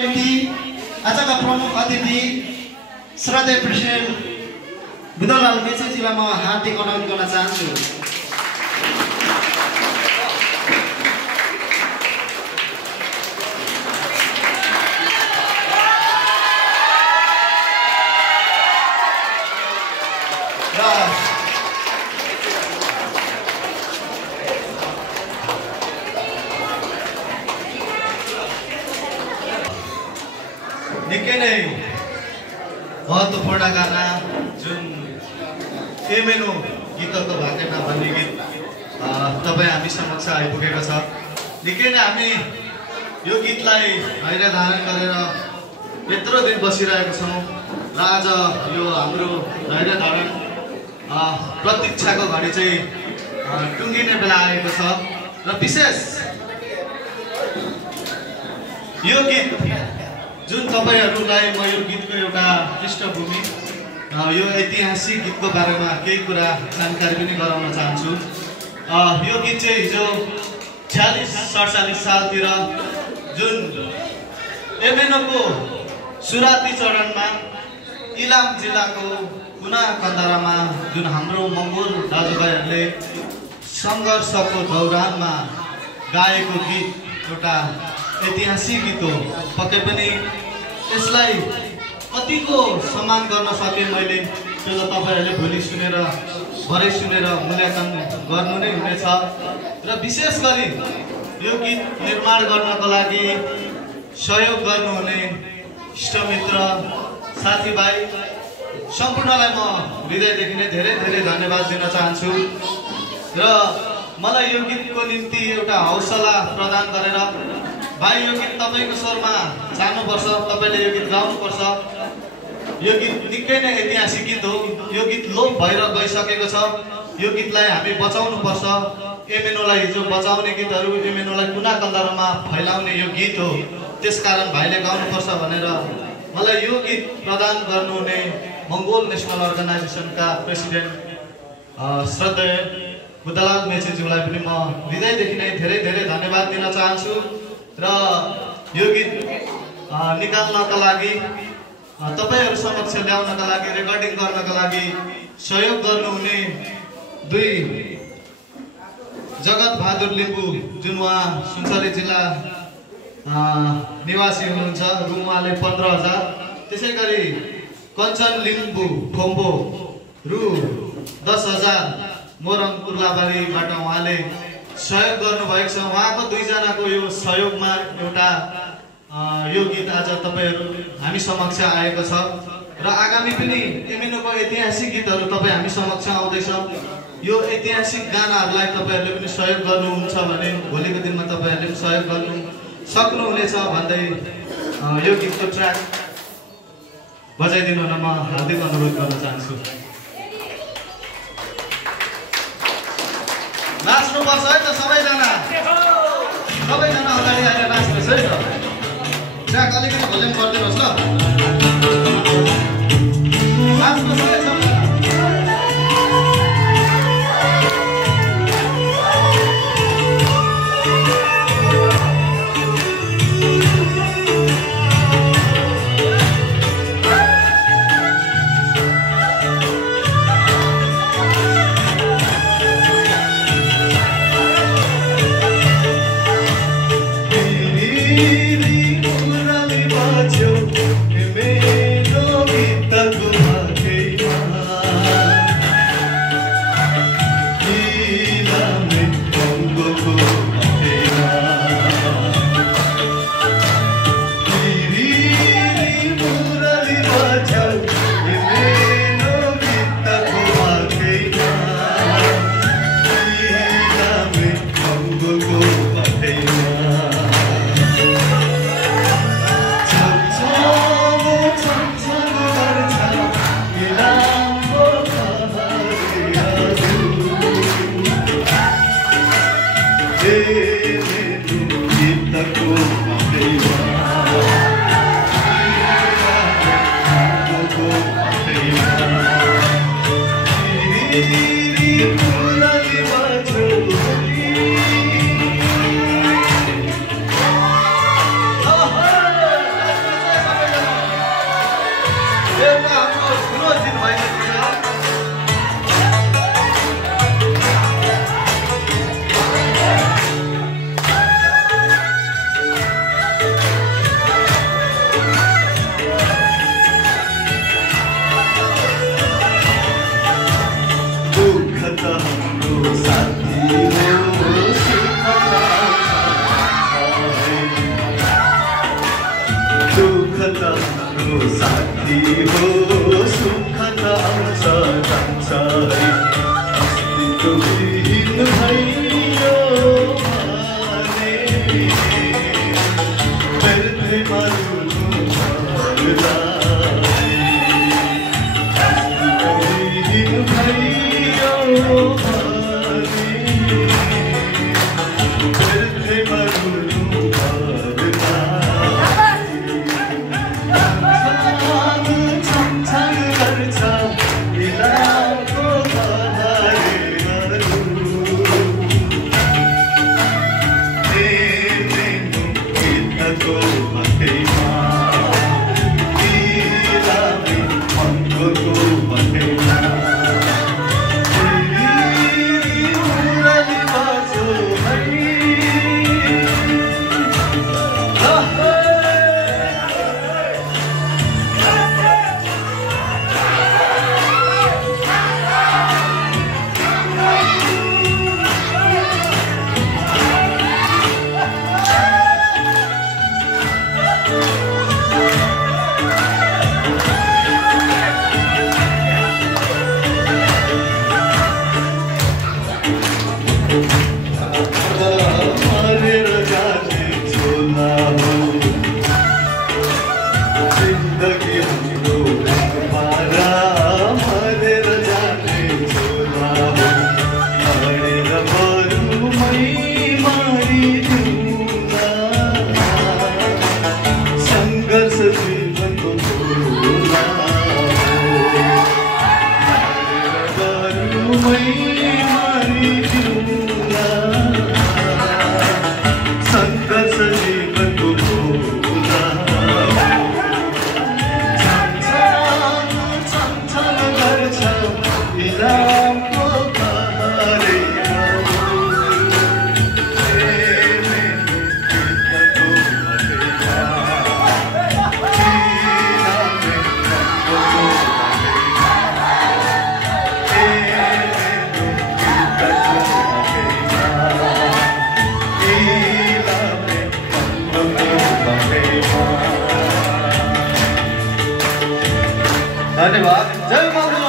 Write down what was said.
आजका प्रमुख अतिथि श्रद्धेय प्रेसिडेन्ट बुद्धलाल मेचेजीलाई म हार्दिक अनुरोध गर्न चाहन्छु। निकै नै महत्त्वपूर्ण गाना जुन एमेनो गीतको भाकेमा भन्ने गीत तपाईँ हामी समक्ष आइपुगेको छ। निकै नै हामी यो गीतलाई धैर्य धारण गरेर यत्रो दिन बसिरहेको छौँ र आज यो हाम्रो धैर्य धारण प्रतीक्षाको घडी चाहिँ टुङ्गिने बेला आएको छ र विशेष यो गीत जुन तपाईहरुलाई म यो गीतको एउटा पृष्ठभूमि यो ऐतिहासिक गीतको बारेमा केही कुरा जानकारी पनि गराउन चाहन्छु। यो गीत चाहिँ हिजो 46-47 सालतिर जुन एमेनोको सुराती चरणमा इलाम जिल्लाको कुना कन्दरामा जुन हाम्रो मंगोल दाजुभाइहरूले संघर्षको दौरानमा गाएको गीत एउटा ऐतिहासिक गीत हो। पक्कै पनि यसलाई कतिको सम्मान गर्न सके मैले त्यो त तपाईहरुले भोलि सुनेर भरे सुनेर मूल्याङ्कन गर्नु नै हुनेछ। र विशेष गरी यो गीत निर्माण गर्नको लागि सहयोग गर्नुहुने इष्टमित्र साथीभाइ सम्पूर्णलाई म हृदयदेखि नै धेरै धेरै धन्यवाद दिन चाहन्छु। र मलाई यो गीतको निम्ति एउटा हौसला प्रदान गरेर भाइ यो गीत तपाईको स्वरमा जानुपर्छ, तपाईले यो गीत गाउनुपर्छ, यो गीत निकै नै ऐतिहासिक गीत हो, यो गीत लोप भएर गइसकेको छ, यो गीतलाई हामी बचाउनुपर्छ, एमेनोलाई जो बचाउने गीतहरू एमेनोलाई कुना कन्दरामा फैलाउने यो गीत हो, त्यसकारण भाइले गाउनुपर्छ भनेर मलाई यो गीत प्रदान गर्नुहुने मंगोल नेशनल अर्गनाइजेसनका प्रेसिडेन्ट श्रद्धेय बुद्धलाल मेचेज्यूलाई पनि म हृदयदेखि नै धेरै धेरै धन्यवाद दिन चाहन्छु। र यो गीत निकाल्नका लागि तपाईहरु समक्ष ल्याउनका लागि रेकर्डिङ गर्नका लागि सहयोग गर्नुहुने दुई जगत बहादुर लिम्बू जुन उहाँ सुनसरी जिल्ला निवासी हुनुहुन्छ, उहाँले 15,000, त्यसैगरी कञ्चन लिम्बू खोम्बो रु 10,000 मोरङ कुर्लाबारीबाट उहाँले सहयोग गर्नुभएको छ। उहाँको दुईजनाको यो सहयोगमा एउटा यो गीत आज तपाईहरु हामी समक्ष आएको छ र आगामी पनि एमेनोको ऐतिहासिक गीतहरू तपाई हामी समक्ष आउँदैछ। यो ऐतिहासिक गानाहरूलाई तपाईहरुले पनि सहयोग गर्नुहुन्छ भने भोलिको दिनमा तपाईहरुले पनि सहयोग गर्नु सक्नुहुनेछ भन्दै यो गीतको ट्र्याक बजाइदिनु हुन म हार्दिक अनुरोध गर्न चाहन्छु। नाच्नु पर्छ है त सबैजना, सबैजना अगाडि आएर नाच्नुहोस् है त। ट्र्याक अलिकति भोल्युम गरिदिनुहोस् ल, नाच्नुहोस् है सबैजना। त हाम्रो साथी हो सुख त आउँछ जान्छ है अस्तित्व विहीन भयो भने व्यर्थमा रुनु पर्लाई अस्तित्व विहीन भयो भने व्यर्थमा रुनु धन्यवाद। जय माता।